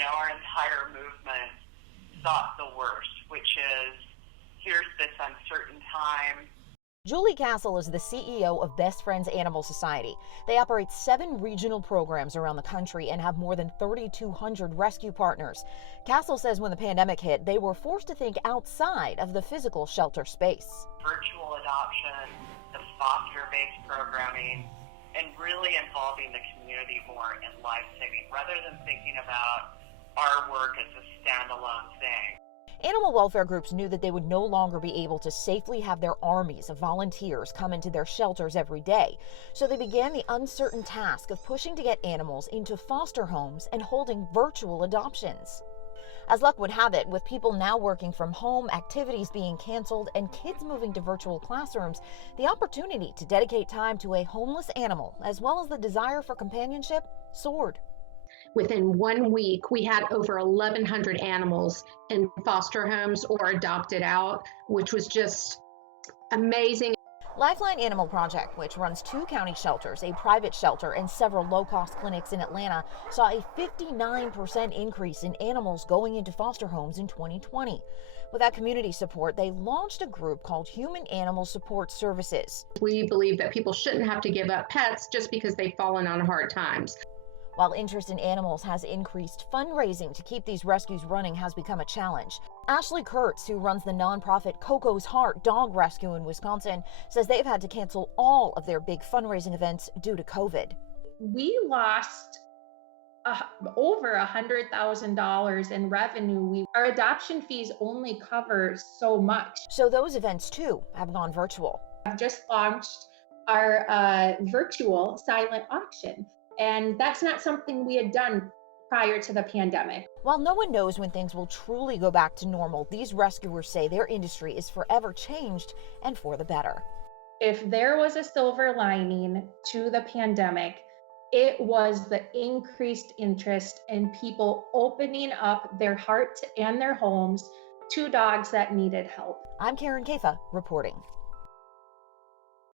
our entire movement thought the worst, which is here's this uncertain time. Julie Castle is the CEO of Best Friends Animal Society. They operate 7 regional programs around the country and have more than 3,200 rescue partners. Castle says when the pandemic hit, they were forced to think outside of the physical shelter space. Virtual adoption, the foster-based programming, and really involving the community more in life-saving, rather than thinking about our work as a standalone thing. Animal welfare groups knew that they would no longer be able to safely have their armies of volunteers come into their shelters every day. So they began the uncertain task of pushing to get animals into foster homes and holding virtual adoptions. As luck would have it, with people now working from home, activities being canceled, and kids moving to virtual classrooms, the opportunity to dedicate time to a homeless animal, as well as the desire for companionship, soared. Within 1 week, we had over 1,100 animals in foster homes or adopted out, which was just amazing. Lifeline Animal Project, which runs 2 county shelters, a private shelter, and several low-cost clinics in Atlanta, saw a 59% increase in animals going into foster homes in 2020. Without community support, they launched a group called Human Animal Support Services. We believe that people shouldn't have to give up pets just because they've fallen on hard times. While interest in animals has increased, fundraising to keep these rescues running has become a challenge. Ashley Kurtz, who runs the nonprofit Coco's Heart Dog Rescue in Wisconsin, says they've had to cancel all of their big fundraising events due to COVID. We lost over $100,000 in revenue. Our adoption fees only cover so much. So those events, too, have gone virtual. I've just launched our virtual silent auction. And that's not something we had done prior to the pandemic. While no one knows when things will truly go back to normal, these rescuers say their industry is forever changed and for the better. If there was a silver lining to the pandemic, it was the increased interest in people opening up their hearts and their homes to dogs that needed help. I'm Karen Kafa reporting.